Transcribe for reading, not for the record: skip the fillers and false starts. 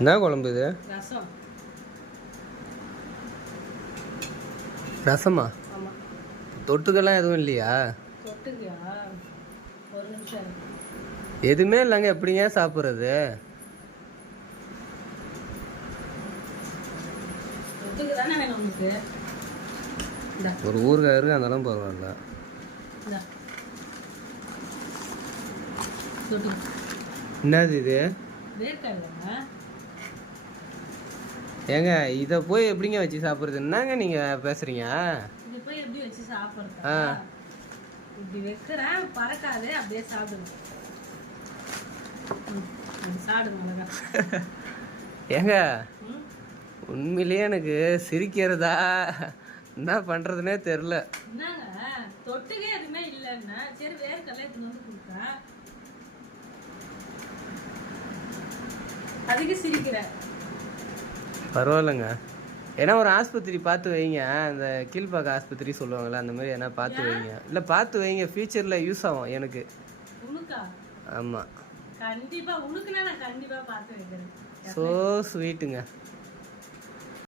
என்ன குழம்பு இது? ரசம். ரசமா? ஆமாம். தொட்டுக்கெல்லாம் எதுவும் இல்லையா? தொட்டுக்கியா? ஒரு நிமிஷம். எதுவுமே இல்லைங்க, எப்படிங்க சாப்பிட்றது? தொட்டுக்கு தானே வேணும் உங்களுக்கு. ஒரு ஊறுகாய் இருக்கு, அதெல்லாம் பரவாயில்ல. என்னது இது? ஏங்க இதை போய் எப்படிங்க வச்சு சாப்பிட்றது? என்னங்க நீங்க பேசுறீங்க? இதை போய் எப்படி வச்சு சாப்பிட்றது? இப்படி வைக்கிறேன், பறக்காது, அப்படியே சாப்பிடுங்க. சாப்பிடுங்க. ஏங்க உண்மையிலேயே எனக்கு சிரிக்கிறதா என்ன பண்றதுன்னே தெரியல. என்னங்க தொட்டுக்கே எதுவுமே இல்லைன்னா சரி வேர்க்கடலை எடுத்துன்னு வந்து கொடுத்தேன், அதுக்கு சிரிக்கிறேன். பரவாயில்லைங்க, ஏன்னா ஒரு ஆஸ்பத்திரி பார்த்து வைங்க, அந்த கீழ்பாக்க ஆஸ்பத்திரி சொல்லுவாங்கள்ல, அந்த மாதிரி ஏன்னா பார்த்து வைங்க. இல்லை பார்த்து வைங்க, ஃபியூச்சரில் யூஸ் ஆகும் எனக்கு. உனக்கா? ஆமாம், கண்டிப்பாக உனக்குன்னா நான் கண்டிப்பாக பார்த்து வைக்கிறேன். ஸோ ஸ்வீட்டுங்க.